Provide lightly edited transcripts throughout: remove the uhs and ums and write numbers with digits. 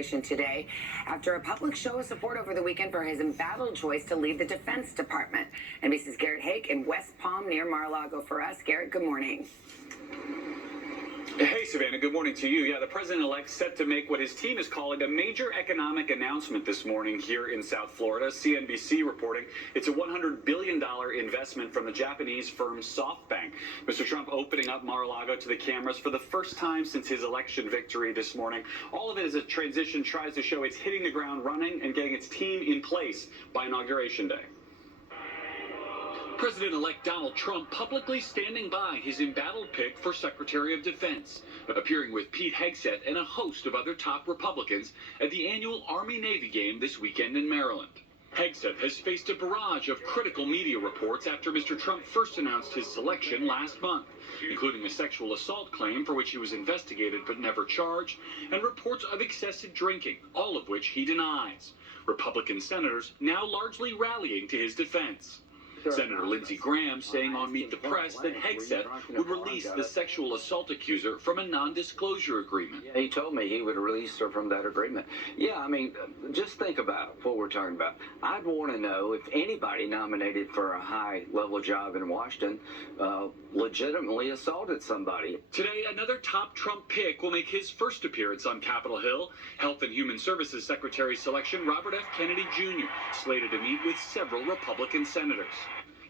today after a public show of support over the weekend for his embattled choice to leave the Defense Department. NBC's Garrett Hake in West Palm near Mar-a-Lago for us. Garrett, good morning. Hey, Savannah, good morning to you. Yeah, the president-elect set to make what his team is calling a major economic announcement this morning here in South Florida. CNBC reporting it's a $100 billion investment from the Japanese firm SoftBank. Mr. Trump opening up Mar-a-Lago to the cameras for the first time since his election victory this morning. All of it as a transition tries to show it's hitting the ground running and getting its team in place by Inauguration Day. President-elect Donald Trump publicly standing by his embattled pick for Secretary of Defense, appearing with Pete Hegseth and a host of other top Republicans at the annual Army-Navy game this weekend in Maryland. Hegseth has faced a barrage of critical media reports after Mr. Trump first announced his selection last month, including a sexual assault claim for which he was investigated but never charged, and reports of excessive drinking, all of which he denies. Republican senators now largely rallying to his defense. Senator Lindsey Graham saying on Meet the Press that Hegseth would release the sexual assault accuser from a non-disclosure agreement. Yeah, he told me he would release her from that agreement. Yeah, I mean, just think about what we're talking about. I'd want to know if anybody nominated for a high-level job in Washington legitimately assaulted somebody. Today, another top Trump pick will make his first appearance on Capitol Hill. Health and Human Services Secretary selection Robert F. Kennedy Jr. slated to meet with several Republican senators.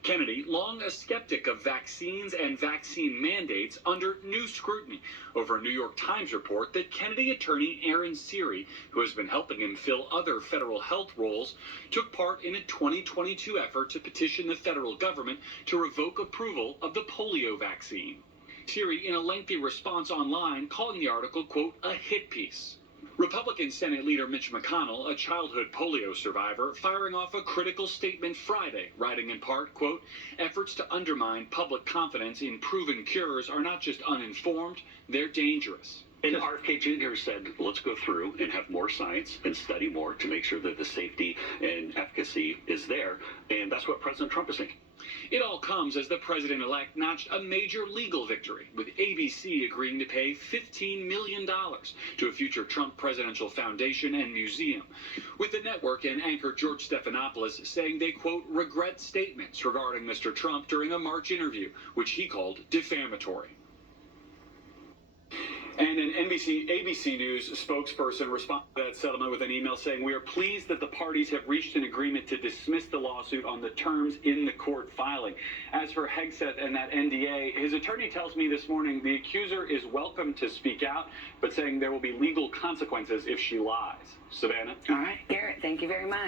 Kennedy, long a skeptic of vaccines and vaccine mandates, under new scrutiny over a New York Times report that Kennedy attorney Aaron Siri, who has been helping him fill other federal health roles, took part in a 2022 effort to petition the federal government to revoke approval of the polio vaccine. Siri, in a lengthy response online, calling the article, quote, a hit piece. Republican Senate Leader Mitch McConnell, a childhood polio survivor, firing off a critical statement Friday, writing in part, quote, efforts to undermine public confidence in proven cures are not just uninformed, they're dangerous. And RFK Jr. said, let's go through and have more science and study more to make sure that the safety and efficacy is there. And that's what President Trump is saying. It all comes as the president-elect notched a major legal victory, with ABC agreeing to pay $15 million to a future Trump presidential foundation and museum, with the network and anchor George Stephanopoulos saying they, quote, regret statements regarding Mr. Trump during a March interview, which he called defamatory. And an ABC News spokesperson responded to that settlement with an email saying, we are pleased that the parties have reached an agreement to dismiss the lawsuit on the terms in the court filing. As for Hegseth and that NDA, his attorney tells me this morning the accuser is welcome to speak out, but saying there will be legal consequences if she lies. Savannah? All right, Garrett, thank you very much.